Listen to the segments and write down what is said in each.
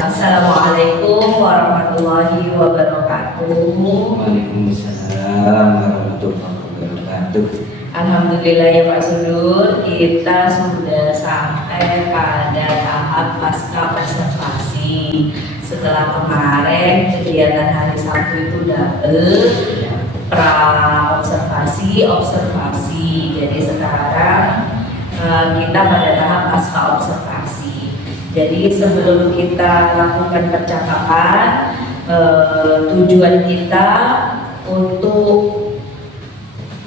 Assalamualaikum warahmatullahi wabarakatuh. Waalaikumsalam warahmatullahi wabarakatuh. Alhamdulillah ya Pak Sudur, kita sudah sampai pada tahap pasca observasi. Setelah kemarin kegiatan hari Sabtu itu double, pra observasi, observasi. Jadi sekarang kita pada tahap pasca observasi. Jadi sebelum kita lakukan percakapan, tujuan kita untuk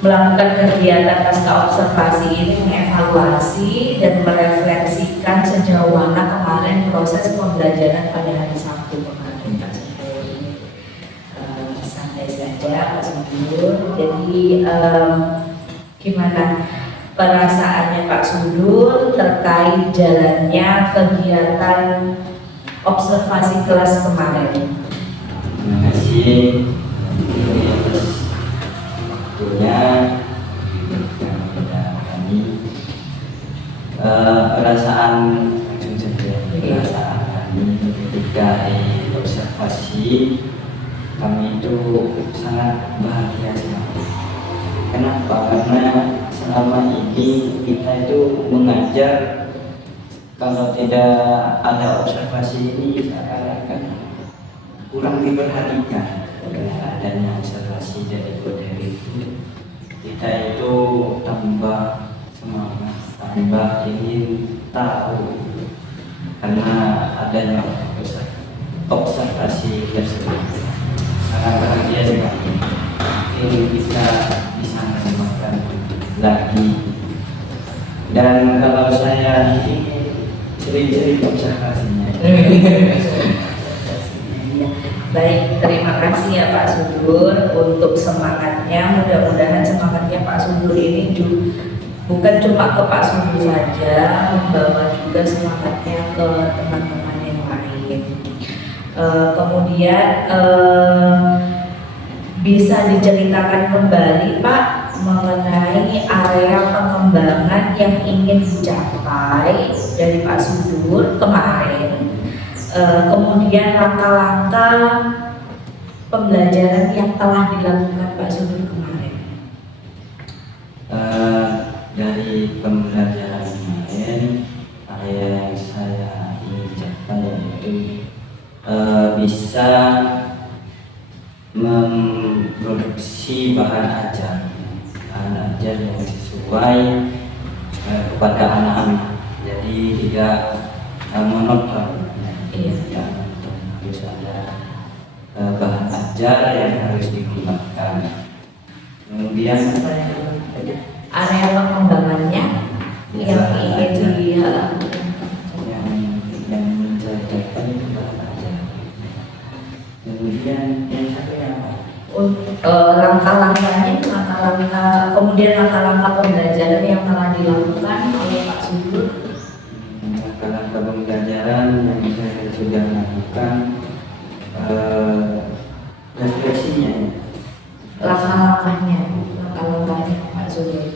melakukan kegiatan pasca observasi ini mengevaluasi dan merefleksikan sejauh mana kemarin proses pembelajaran pada hari Sabtu kemarin. Santai saja Pak Sudur. Jadi gimana perasaannya Pak Sudur terkait jalannya kegiatan observasi kelas kemarin? Terima kasih waktunya kepada kami. Perasaan kami ketika observasi kami itu sangat bahagia sekali. Kenapa? Karena selama ini kita itu mengajar, kalau tidak ada observasi ini seakan-akan kurang diperhatikan. Dengan adanya observasi dari model itu, kita itu tambah semangat, tambah ingin tahu, karena adanya observasi tersebut. Sangat bahagia sekali. Ini kita bisa mengembangkan lagi. Dan kalau saya ini sering-sering observasinya. Baik, terima kasih ya Pak Sudur untuk semangatnya. Mudah-mudahan semangatnya Pak Sudur ini bukan cuma ke Pak Sudur saja, membawa juga semangatnya ke teman-teman yang lain. Kemudian bisa diceritakan kembali Pak mengenai area pengembangan yang ingin dicapai dari Pak Sudur kemarin. Kemudian langkah-langkah pembelajaran yang telah dilakukan Pak Sudur kemarin. Dari pembelajaran kemarin, yang saya ingin capai itu bisa memproduksi bahan ajar yang sesuai kepada anak-anak. Jadi tidak monoton. Iya, harus ada bahan ajar yang harus dikembangkan. Kemudian area pengembangannya yang ingin yang mencapai itu bahan ajar. Kemudian yang satu apa? Langkah-langkahnya, kemudian langkah-langkah pembelajaran yang telah dilakukan oleh Pak Sudur. Langkah-langkah pembelajaran yang saya sudah lakukan, refleksinya, Langkah-langkahnya Pak Sudur.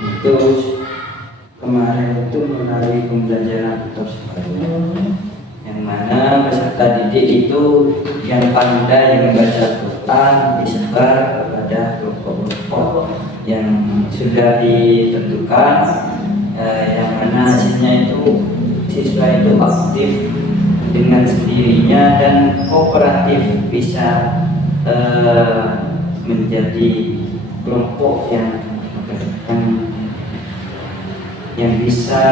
Itu kemarin itu melalui pembelajaran observasi, yang mana peserta didik itu yang pandai membaca Quran disebar kepada kelompok-kelompok yang sudah ditentukan, yang mana hasilnya itu siswa itu aktif dengan sendirinya dan kooperatif, bisa menjadi kelompok yang bisa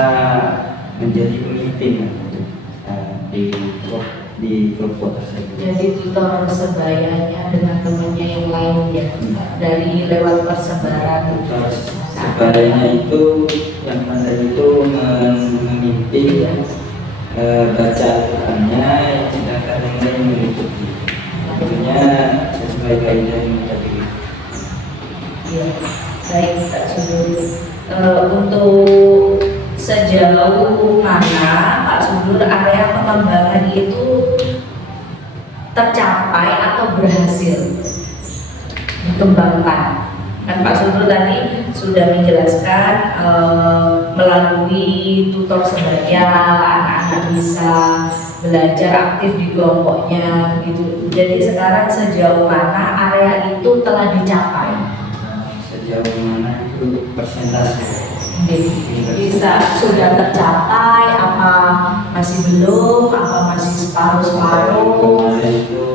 menjadi pemimpin di kelompok tersebut. Jadi tutor persebayanya dengan temannya yang lain ya, dari lewat persebaran. Sebaliknya itu yang mana itu memimpin baca Al-Qur'annya, sedangkan yang lain mengikuti. Tentunya sesuai kaidah yang tadi. Iya, baik Pak Sudur. Untuk sejauh mana Pak Sudur area pengembangan itu tercapai atau berhasil dikembangkan? Kan Pak Sudur tadi sudah menjelaskan melalui tutor sebaya anak-anak bisa belajar aktif di kelompoknya gitu. Jadi sekarang sejauh mana area itu telah dicapai? Sejauh mana itu persentase? Bisa sudah tercapai apa masih belum, apa masih separuh-separuh? Kemarin itu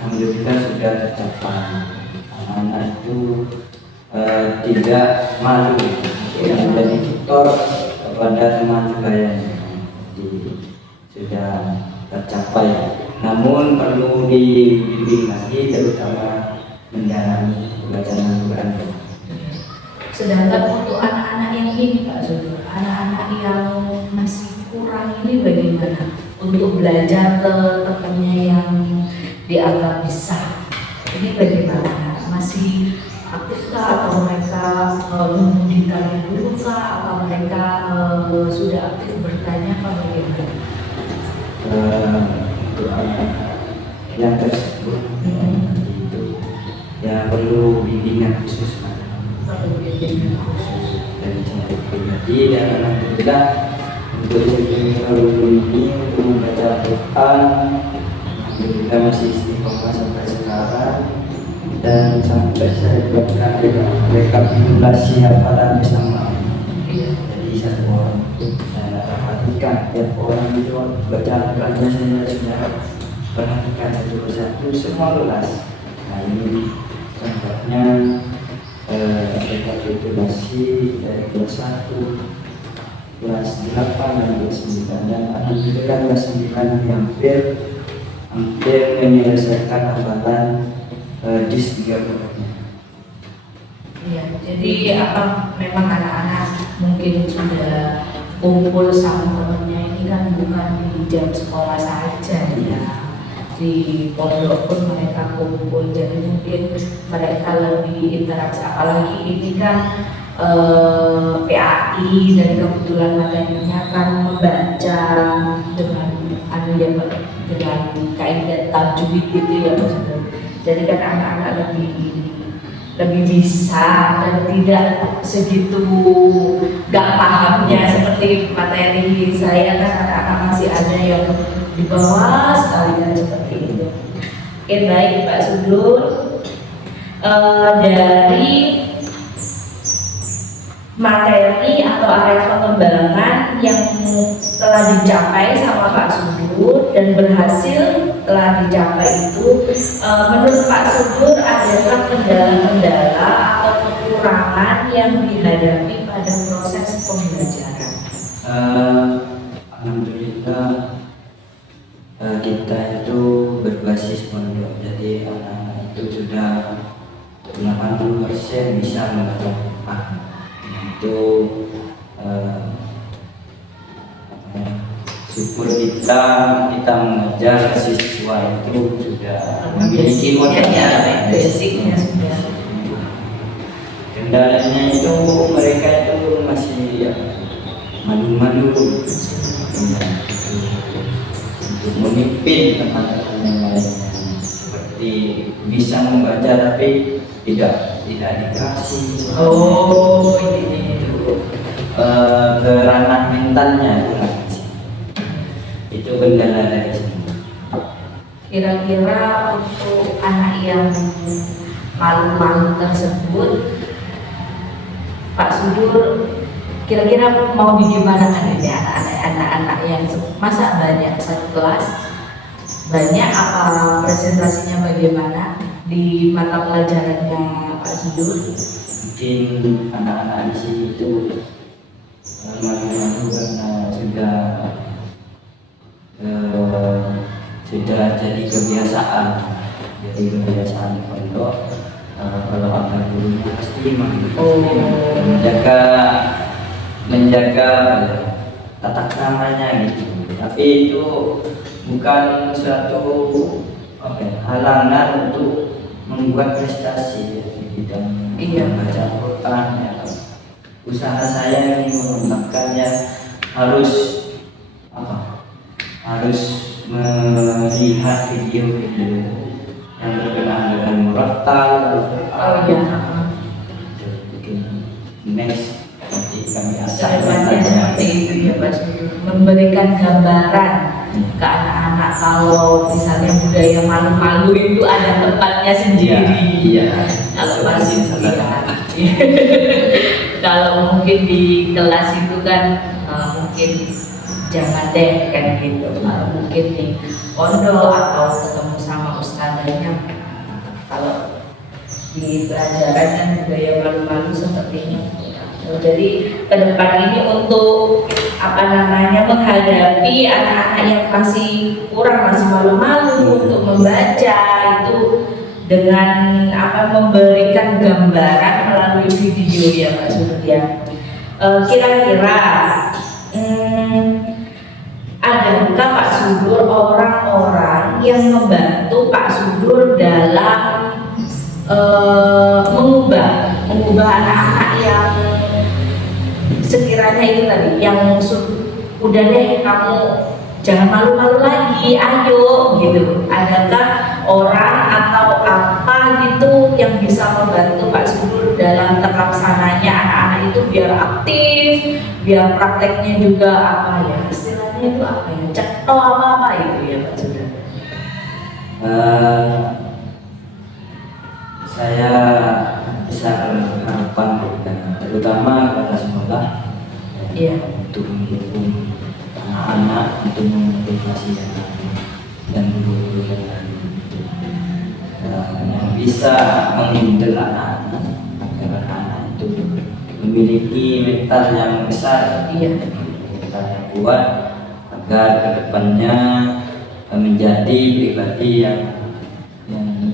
alhamdulillah sudah tercapai. Anak-anak itu tidak malu menjadi tutor kepada teman sebayanya. Jadi sudah tercapai. Namun perlu dibimbing lagi, terutama mendalami bacaan Al-Quran. Sedangkan untuk anak-anak yang ini Pak Sudur, anak-anak yang masih kurang ini bagaimana untuk belajar ke temannya yang dianggap bisa? Ini bagaimana? Masih aktifkah atau mereka nunggu ditanya dulu kah? Atau mereka sudah aktif bertanya apa bagaimana? Untuk anak yang tersebut itu ya perlu bimbingan khusus dari cara pribadi, dan alhamdulillah untuk ini untuk membaca Al-Quran alhamdulillah masih istiqomah sampai sekarang, dan sampai saya buatkan rekapitulasi hafalan bersama. Jadi satu orang itu saya perhatikan tiap orang itu baca Al-Qurannya, saya sudah perhatikan satu persatu semua lunas. Nah ini contohnya rekapitulasi dari kelas 1, kelas 8 dan kelas 9, dan alhamdulillah kelas 9 hampir menyelesaikan hafalan juz 30. Iya, jadi memang anak-anak mungkin sudah kumpul sama temennya ini kan bukan di jam sekolah saja ya. Di pondok pun mereka kumpul, jadi mungkin mereka lebih interaksi, apalagi ini kan PAI dan kebetulan materinya kan membaca dengan dengan kaidah tajwid gitu ya maksudnya. Jadi kan anak-anak lebih bisa dan tidak segitu gak pahamnya seperti materi saya kan, anak-anak masih ada yang di bawah sekali kan seperti itu. Oke, baik Pak Sudur, dari materi atau area pengembangan yang telah dicapai sama Pak Sudur dan berhasil telah dicapai itu, menurut Pak Sudur adakah kendala-kendala atau kekurangan yang dihadapi pada proses pembelajaran? Alhamdulillah kita itu berbasis pondok, jadi anak-anak itu sudah 80% bisa membaca Quran. Itu syukur kita mengajar siswa itu sudah memiliki modalnya, basicnya sudah. Kendalanya itu mereka itu masih malu-malu untuk memimpin teman-teman yang lainnya, seperti bisa membaca tapi tidak dikasih. Oh, ini itu ke ranah mentalnya itu kendala dari sini. Kira-kira untuk anak yang malu-malu tersebut, Pak Sudur kira-kira mau bagaimana ini anak-anak yang masa banyak satu kelas, banyak apa presentasinya bagaimana di mata pelajarannya Pak Sudur? Mungkin anak-anak di sini itu malu-malu karena sudah jadi kebiasaan pondok. Kalau ada gurunya pasti menjaga tata keramanya gitu. Tapi itu bukan suatu halangan untuk membuat prestasi di bidang membaca Al-Quran ya. Usaha saya ini mengembangkannya harus melihat video-video yang berkenaan dengan murattal next nanti kami asal seperti itu ya Pak Sudur, memberikan gambaran ke anak-anak kalau misalnya budaya malu-malu itu ada tempatnya sendiri. Iya. Kalau masih kalau mungkin di kelas itu kan mungkin jangan deh kan gitu. Kalau mungkin di pondok atau ketemu sama ustazahnya, kalau di pelajaran kan budaya malu-malu sepertinya. Jadi ke depan ini untuk menghadapi anak-anak yang masih kurang, masih malu-malu untuk membaca itu dengan memberikan gambaran melalui video ya Pak Sudur ya. Kira-kira adakah Pak Sudur orang-orang yang membantu Pak Sudur dalam mengubah anak-anak yang sekiranya itu tadi yang udah deh kamu jangan malu-malu lagi, ayo gitu. Adakah orang atau apa gitu yang bisa membantu Pak Sudur dalam terlaksananya anak-anak itu biar aktif, biar prakteknya juga istilahnya itu ceto apa itu ya Pak Sudur? Saya besar harapan terutama kepada sekolah untuk mendukung anak-anak, untuk memotivasi anak-anak dan guru-guru yang lain yang bisa mengintel anak-anak agar anak-anak itu memiliki mental yang besar, mental yang kuat agar kedepannya menjadi pribadi yang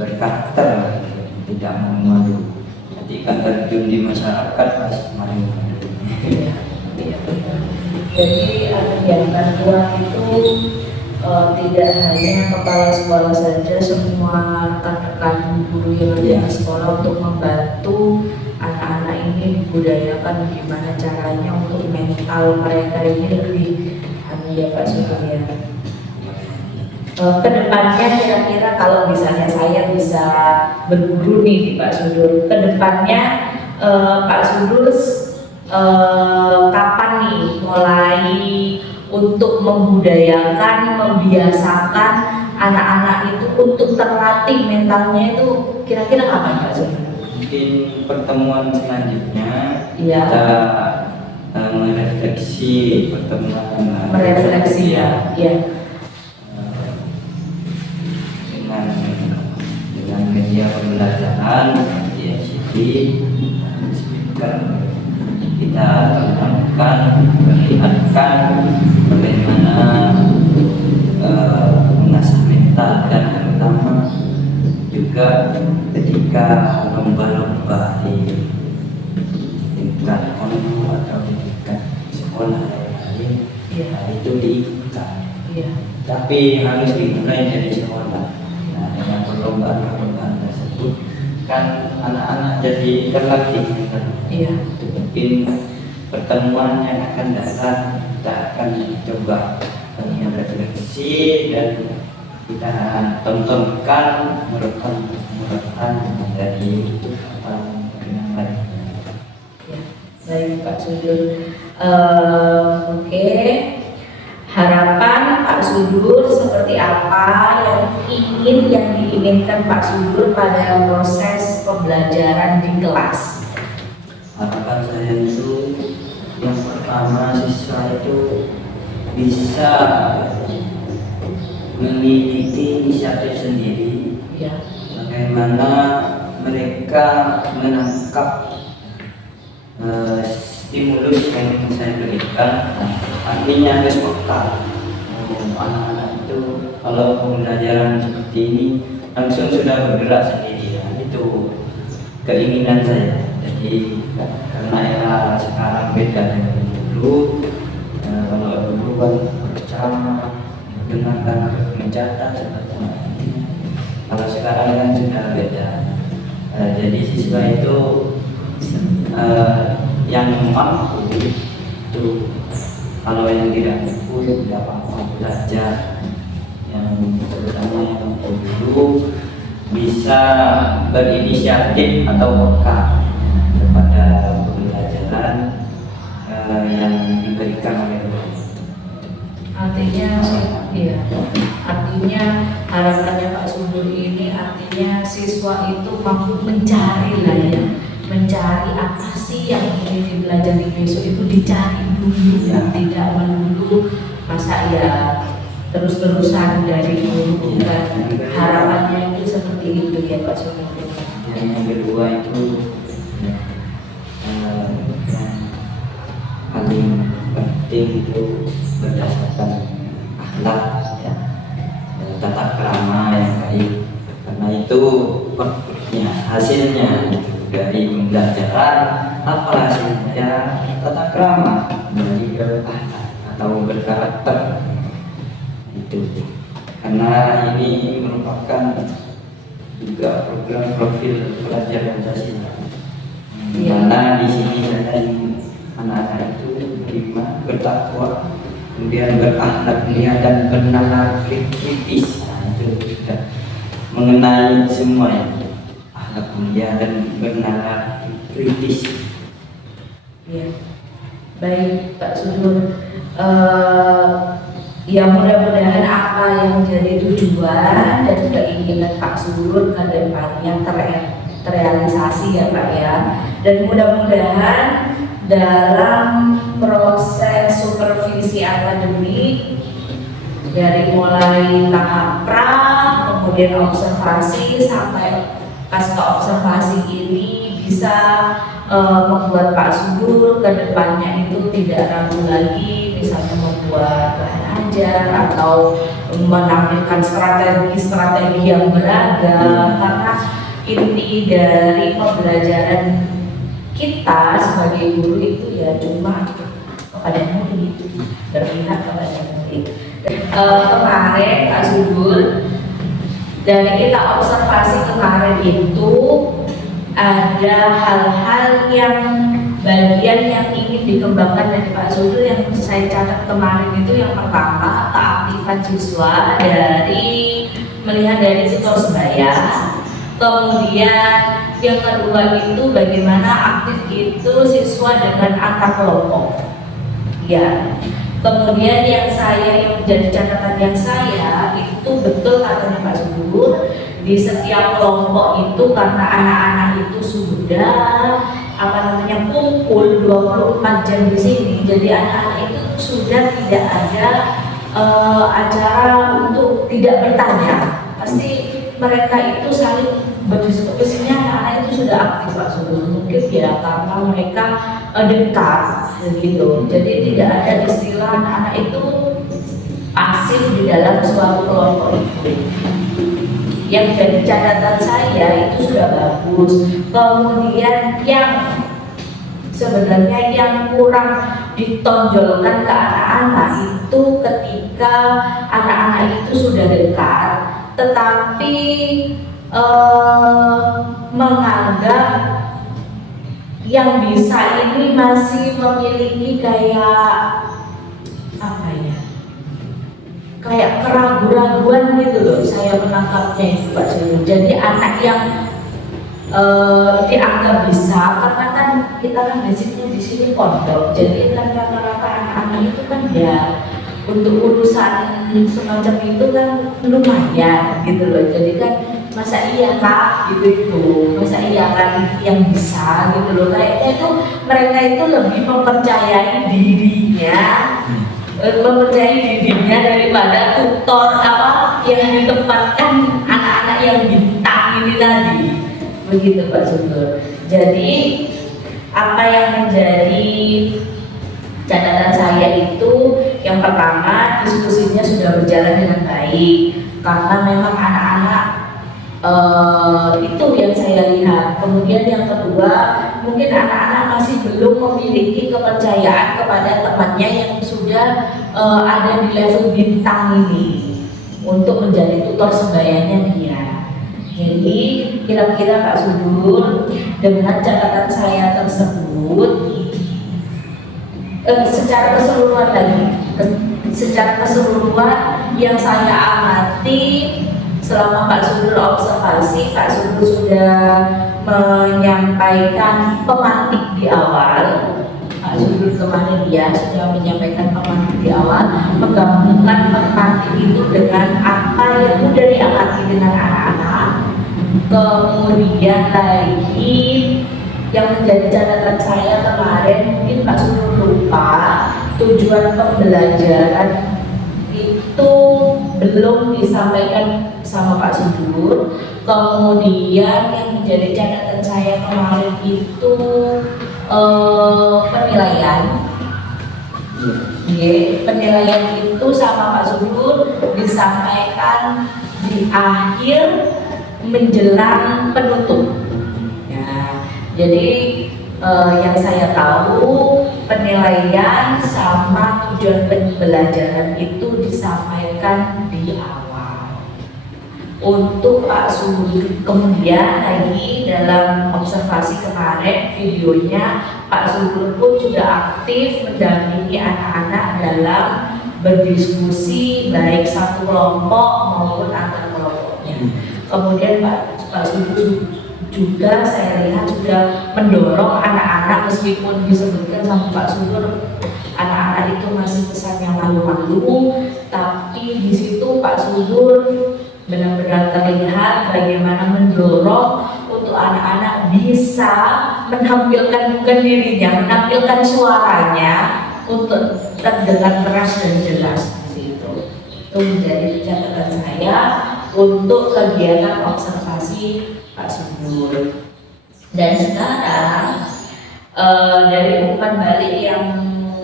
berkarakter, tidak malu-malu, ketika terjun di masyarakat harus malu-malu. Jadi yang bantuan itu tidak hanya kepala sekolah saja, semua rekan-rekan guru yang ada di sekolah untuk membantu anak-anak ini dibudayakan gimana caranya untuk mental mereka ini lebih Pak Sudur ya. Kedepannya kira-kira kalau misalnya saya bisa berguru nih di Pak Sudur, kedepannya Pak Sudur kapan nih mulai untuk membudayakan, membiasakan anak-anak itu untuk terlatih mentalnya itu kira-kira kapan Pak Sudur? Mungkin pertemuan selanjutnya kita merefleksi pertemuan ya. Dengan media pembelajaran di ICT kita tanamkan, perlihatkan bagaimana mengasah mental dan terutama juga ketika lomba-lomba di tingkat pondok atau di tingkat sekolah lain itu diikutkan. Tapi harus dimulai dari sekolah. Dengan perlombaan tersebut kan anak-anak jadi terlatih mungkin pertemuan yang akan datang kita akan coba refleksi dan kita tontonkan merekam dari baik Pak Sudur. Oke. Harapan Pak Sudur seperti apa yang diinginkan Pak Sudur pada proses pembelajaran di kelas? Harapan saya itu yang pertama siswa itu bisa memiliki inisiatif sendiri, bagaimana mereka menangkap stimulus yang saya berikan, artinya harus peka. Anak-anak itu kalau pembelajaran seperti ini langsung sudah bergerak sendiri, itu keinginan saya. Jadi karena era sekarang beda dengan dulu, kalau dulu kan berbicara, mendengarkan, mencatat, kalau sekarang kan sudah beda. Jadi siswa itu yang mampu itu, kalau yang tidak mampu tidak apa-apa belajar, yang terutama yang mampu dulu bisa berinisiatif atau peka kepada pembelajaran yang diberikan oleh guru. Artinya, iya, artinya harapannya Pak Sudur ini artinya siswa itu mampu mencari lah ya, mencari apa sih yang ingin dipelajari besok itu dicari dulu, Ya. tidak menunggu masa ya terus-terusan dari dulu kan. Harapannya itu seperti itu ya Pak Sudur. Yang kedua itu yang paling penting itu berdasarkan akhlak ya, tata krama yang baik, karena itu ya, hasilnya itu dari pembelajaran apa hasilnya ya tata krama dari berakhlak atau berkarakter itu, karena ini merupakan juga program profil pelajar Pancasila. Karena di sini anak-anak itu beriman, bertakwa, kemudian berakhlak mulia dan bernalar kritis. Nah, itu sudah mengenai semua ya, akhlak mulia dan bernalar kritis. Ya, baik Pak Sudur. Ya mudah-mudahan apa yang menjadi tujuan dan keinginan Pak Sudur ke depannya terrealisasi ya Pak ya. Dan mudah-mudahan dalam proses supervisi akademik dari mulai tahap pra, kemudian observasi sampai pasca observasi ini bisa membuat Pak Sudur ke depannya itu tidak ragu lagi, misalnya membuat bahan ajar atau menampilkan strategi-strategi yang beragam, karena inti dari pembelajaran kita sebagai guru itu ya cuma kepada murid, berpihak kepada murid. Kemarin Pak Sudur, dari kita observasi kemarin itu ada hal-hal yang bagian yang ingin dikembangkan dari Pak Sudur yang saya catat kemarin itu. Yang pertama, keaktifan siswa dari melihat dari tutor sebaya. Kemudian yang kedua itu bagaimana aktif itu siswa dengan antar kelompok. Ya. Kemudian yang menjadi catatan yang saya itu betul katanya Pak Sudur, di setiap kelompok itu karena anak-anak itu sudah kumpul 24 jam di sini, jadi anak-anak itu sudah tidak ada acara untuk tidak bertanya. Pasti mereka itu saling berdiskusinya, anak-anak itu sudah aktif Pak Sudur. Mungkin ya karena mereka dekat gitu, jadi tidak ada istilah anak-anak itu pasif di dalam suatu kelompok itu. Yang jadi catatan saya itu sudah bagus. Kemudian yang sebenarnya yang kurang ditonjolkan ke anak-anak itu ketika anak-anak itu sudah dekat, tetapi menganggap yang bisa ini masih memiliki kayak apa ya, kayak keraguan-raguan gitu loh, saya menangkapnya itu Pak Sudur. Jadi anak yang dianggap bisa, karena kan kita kan di sini pondok, jadi kan rata-rata anak-anak itu kan ya untuk urusan semacam itu kan lumayan gitu loh. Jadi kan masa iya Kak gitu, masa iya Kak yang bisa gitu loh. Kayaknya itu mereka itu lebih mempercayai dirinya daripada tutor yang ditempatkan anak-anak yang bintang ini tadi, begitu Pak Sudur. Jadi apa yang menjadi catatan saya itu, yang pertama diskusinya sudah berjalan dengan baik karena memang anak-anak itu yang saya lihat. Kemudian yang kedua, mungkin anak-anak masih belum memiliki kepercayaan kepada temannya yang sudah ada di level bintang ini untuk menjadi tutor sebayanya dia. Jadi kira-kira Pak Sudur, dengan catatan saya tersebut, secara keseluruhan yang saya amati selama Pak Sudur observasi, Pak Sudur sudah menyampaikan pemantik di awal. Pak Sudur kemarin dia sudah menyampaikan pemantik di awal, menggabungkan itu dengan apa yang udah diamati dengan anak-anak. Kemudian lagi yang menjadi catatan saya kemarin, mungkin Pak Sudur lupa, tujuan pembelajaran itu belum disampaikan sama Pak Sudur. Kemudian yang menjadi catatan saya kemarin itu penilaian. Penilaian itu sama Pak Sudur disampaikan di akhir menjelang penutup. Ya, jadi yang saya tahu penilaian sama tujuan pembelajaran itu disampaikan di awal. Untuk Pak Sudur kemudian lagi dalam observasi kemarin videonya, Pak Sudur pun sudah aktif mendampingi anak-anak dalam berdiskusi baik satu kelompok maupun antar kelompoknya. Kemudian Pak Sudur juga saya lihat sudah mendorong anak-anak, meskipun disebutkan sama Pak Sudur anak-anak itu masih pesannya malu-malu, tapi di situ Pak Sudur benar-benar terlihat bagaimana mendorong untuk anak-anak bisa menampilkan bukan dirinya, menampilkan suaranya untuk terdengar keras dan jelas di situ. Itu menjadi catatan saya untuk kegiatan observasi Pak Sudur. Dan sekarang dari umpan balik yang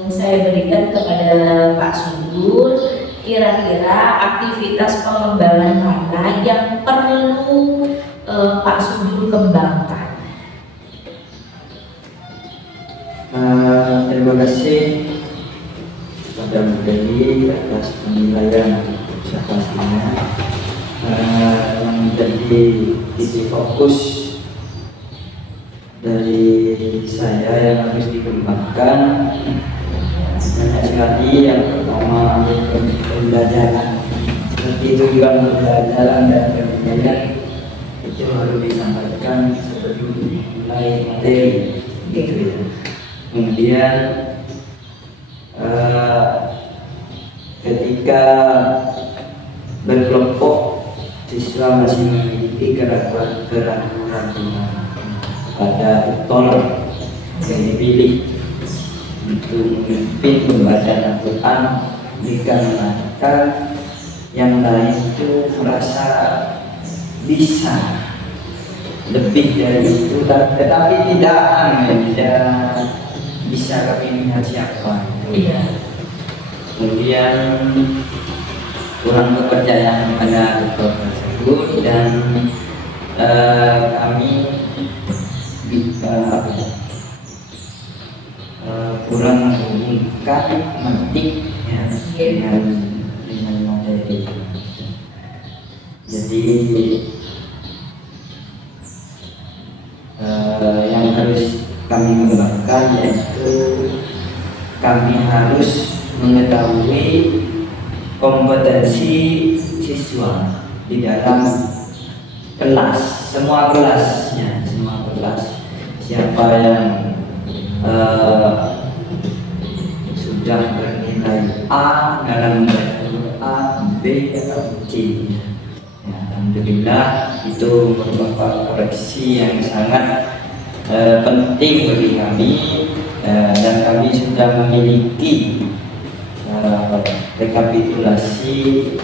saya berikan kepada Pak Sudur, kira-kira aktivitas pengembangan mana yang perlu Pak Sudur kembangkan? Terima kasih kepada Bu Dewi atas penilaian observasinya. Yang menjadi titik fokus dari saya yang harus dikembangkan banyak sekali. Yang pertama pembelajaran, seperti tujuan pembelajaran dan penilaian itu harus disampaikan sebelum mulai materi, gitu ya. Kemudian ketika berkelompok, siswa masih memiliki keraguan-keraguan pada tutor yang dipilih untuk memimpin pembacaan Al-Quran, dikarenakan yang lain itu merasa bisa lebih dari itu, tetapi tidak bisa kepingin siapa. Iya. Kemudian kurang kepercayaan pada tutor tersebut, dan kami kurang menghubungkan medik ya, dengan materi. Jadi yang harus kami kembangkan yaitu kami harus mengetahui kompetensi siswa di dalam kelas, semua kelasnya, siapa yang sudah bernilai A dalam A, B atau C. Ya, alhamdulillah itu merupakan koreksi yang sangat penting bagi kami, dan kami sudah memiliki rekapitulasi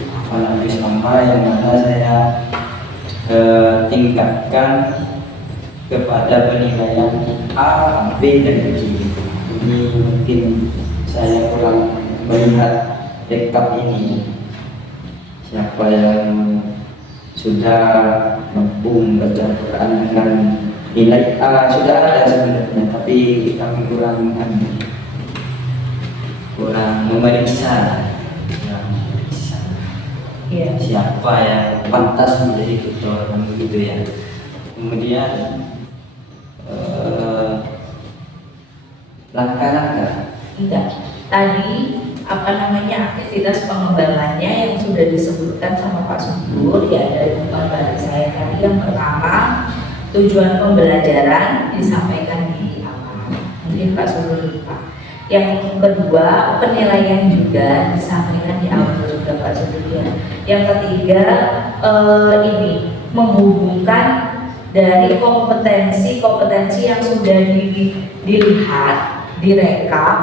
hafalan bersama yang mana saya tingkatkan kepada penilaian A, B, dan C. Ini mungkin saya kurang melihat rekap ini. Siapa yang sudah mampu membaca Quran dengan nilai A sudah ada sebenarnya, tapi kami kurang memeriksa. Yeah. Siapa yang pantas menjadi tutor, begitu ya. Kemudian langkah-langkah. Enggak. Tadi aktivitas pengembangannya yang sudah disebutkan sama Pak Sudur, ya dari umpan balik saya tadi. Yang pertama, tujuan pembelajaran disampaikan di awal. Mungkin Pak Sudur lupa. Yang kedua, penilaian juga disampaikan di awal juga Pak Sudur ya. Yang ketiga, ini menghubungkan dari kompetensi yang sudah dilihat, direkap,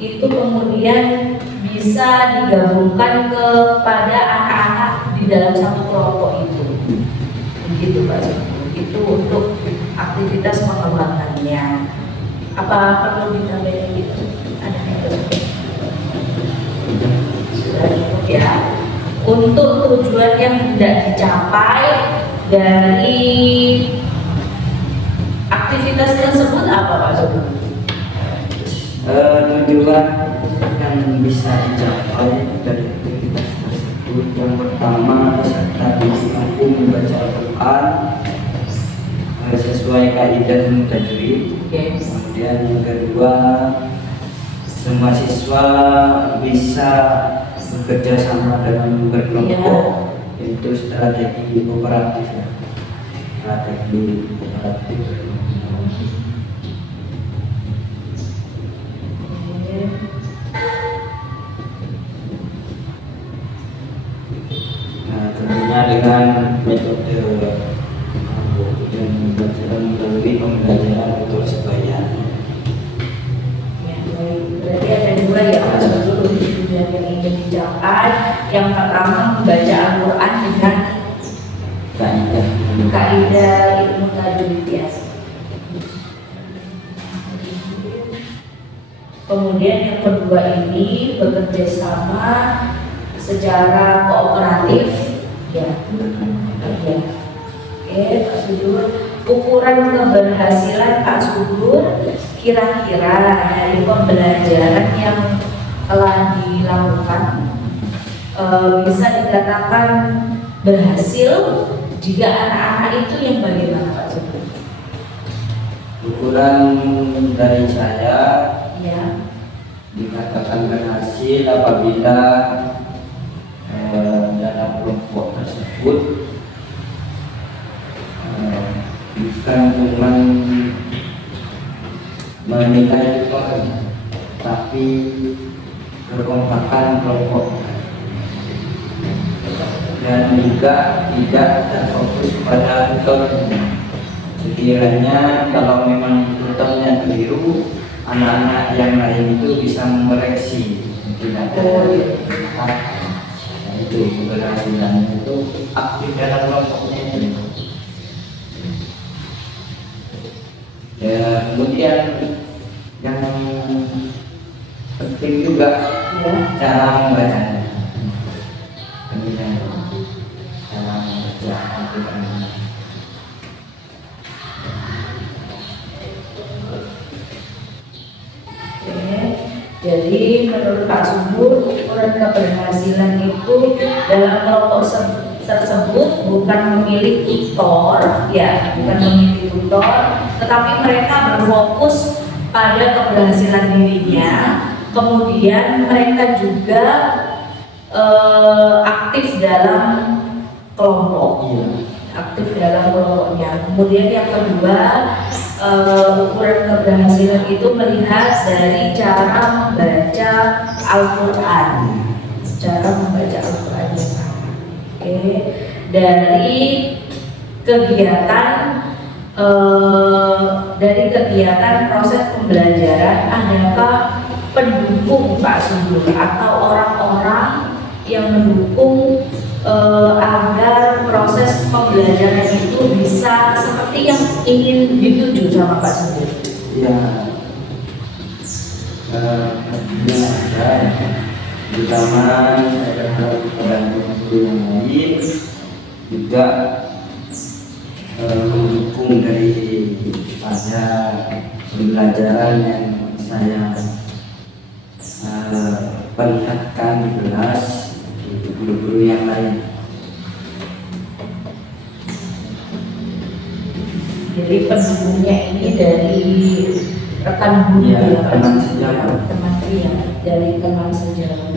itu kemudian bisa digabungkan kepada anak-anak di dalam satu kelompok itu. Begitu Pak Sugeng. Itu untuk aktivitas pengembangannya. Apa perlu ditambahin gitu? Ada yang sudah cukup ya. Untuk tujuan yang tidak dicapai dari aktivitas tersebut apa Pak Sugeng? Tujuan yang bisa dicapai dari aktivitas tersebut, yang pertama tadi mampu membaca Al-Quran sesuai kaidah dan tajwid. Kemudian yang kedua, semua siswa bisa bekerja sama dalam berkelompok, yaitu strategi kooperatif ya. Strategi kooperatif. Nah, tentunya dengan metode dan pembelajaran melalui pembelajaran untuk sebaya. Ya, berarti ada dua ya Pak Sugeng tujuan yang ingin dicapai. Yang pertama membaca Al-Quran dengan kaidah ilmu tajwid ya. Kemudian yang kedua ini bekerja sama secara kooperatif ya. Ya. Oke Pak Sugeng, ukuran keberhasilan Pak Sugeng kira-kira dari pembelajaran yang telah dilakukan bisa dikatakan berhasil jika anak-anak itu yang bagaimana Pak Sugeng? Ukuran dari saya Ya. dikatakan berhasil apabila dalam kelompok tersebut bukan cuma menilai orang, tapi kekompakan kelompok dan juga tidak terfokus pada tutornya. Sekiranya kalau memang tutornya keliru, anak-anak yang lain itu bisa mengoreksi, tidak ada itu keberhasilan itu aktif dalam kelompoknya itu. Ya, kemudian yang penting juga cara membacanya. Kemudian cara membaca Al-Quran. Jadi menurut Pak Sugeng, ukuran keberhasilan itu dalam kelompok tersebut bukan memilih tutor, ya, bukan memilih tutor, tetapi mereka berfokus pada keberhasilan dirinya. Kemudian mereka juga aktif dalam kelompok, aktif dalam kelompoknya. Kemudian yang kedua, ukuran keberhasilan itu melihat dari cara membaca Al-Quran, cara membaca Al-Quran yang sama. Oke, dari kegiatan proses pembelajaran, adakah pendukung Pak Sugeng atau orang-orang yang mendukung agar proses pembelajaran itu bisa seperti yang ingin dituju sama Pak Sugeng? Ya, ada, terutama saya berharap kepada guru yang lain juga mendukung pada pembelajaran yang saya perlihatkan di kelas di guru-guru yang lain. Jadi pendukungnya ini dari rekan guru ya, teman sejawat, dari teman sejawat.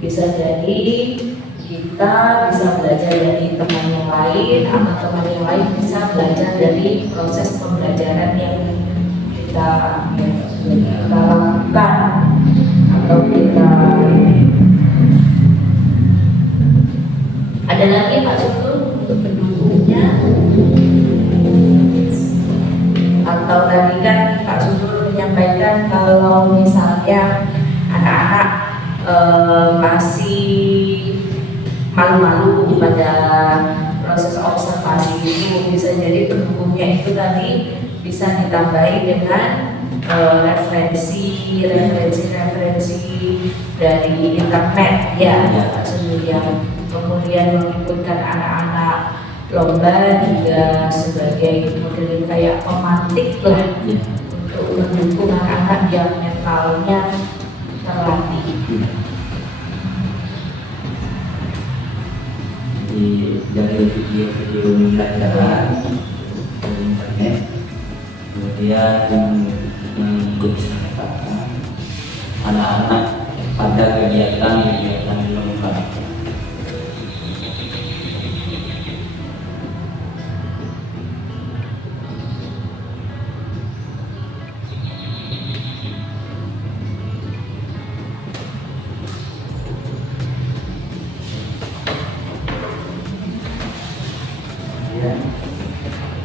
Bisa jadi kita bisa belajar dari teman yang lain, atau teman yang lain bisa belajar dari proses pembelajaran yang kita lakukan atau kita Ada lagi Pak Sugeng untuk pendukungnya? Atau tadi kan Pak Sugeng menyampaikan kalau misalnya anak-anak masih malu-malu pada proses observasi itu, bisa jadi pendukungnya itu tadi bisa ditambahi dengan referensi dari internet ya Pak Sugeng, yang kemudian mengikutkan anak-anak lomba juga sebagai model kayak pemantik lah untuk mendukung anak-anak yang mentalnya terlatih. Dari video-video pembelajaran dari internet, kemudian mengikutsertakan anak-anak pada kegiatan lomba.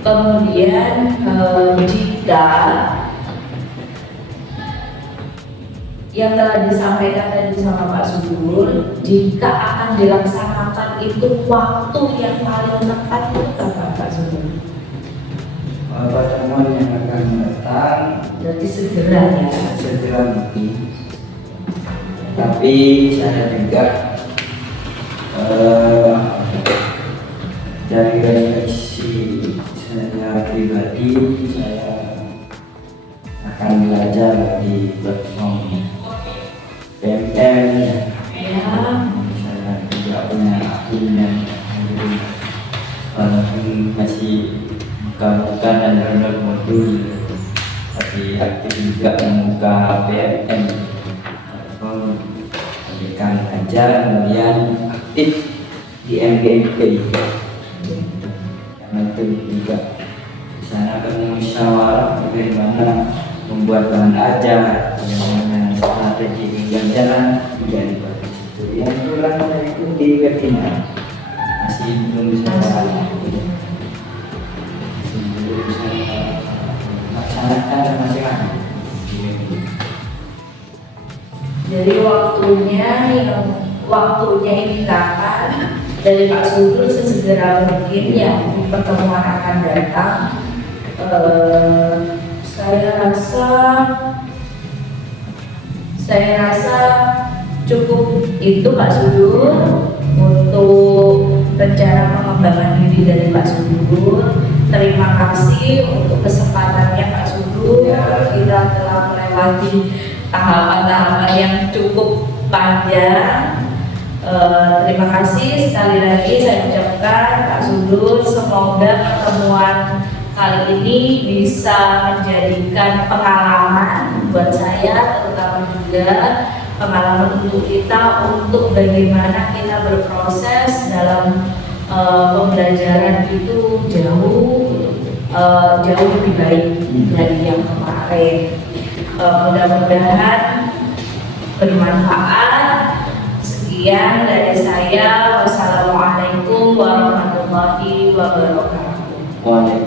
Kemudian jika yang telah disampaikan tadi sama Pak Sugeng, jika akan dilaksanakan itu waktu yang paling tepat itu kapan Pak Sugeng? Pertemuan yang akan datang Berarti segera ya. segera mungkin. Tapi saya juga dari referensi saya pribadi, saya akan belajar di platform PMM Ya. saya tidak punya akun yang walaupun masih buka-buka dan download modul, tapi aktif juga membuka PMM platform pendidikan ajar, kemudian aktif di MGMP. Karena itu juga di sana akan musyawarah bagaimana membuat bahan ajar, bagaimana strategi pembelajaran juga dibahas di situ. Yang kurang saya itu di webinar masih belum bisa laksanakan masing-masing. Jadi waktunya ini kapan dari Pak Sugeng sesegera mungkin ya, pertemuan akan datang. Saya rasa cukup itu Pak Sugeng untuk rencana pengembangan diri dari Pak Sugeng. Terima kasih untuk kesempatannya Pak Sugeng. Kita telah melewati tahapan-tahapan yang cukup panjang. Terima kasih sekali lagi saya ucapkan Pak Sugeng. Semoga pertemuan kali ini bisa menjadikan pengalaman buat saya, terutama juga pengalaman untuk kita untuk bagaimana kita berproses dalam pembelajaran itu jauh lebih baik dari yang kemarin. Mudah-mudahan bermanfaat. Sekian dari saya. Wassalamualaikum warahmatullahi wabarakatuh. Waalaikumsalam.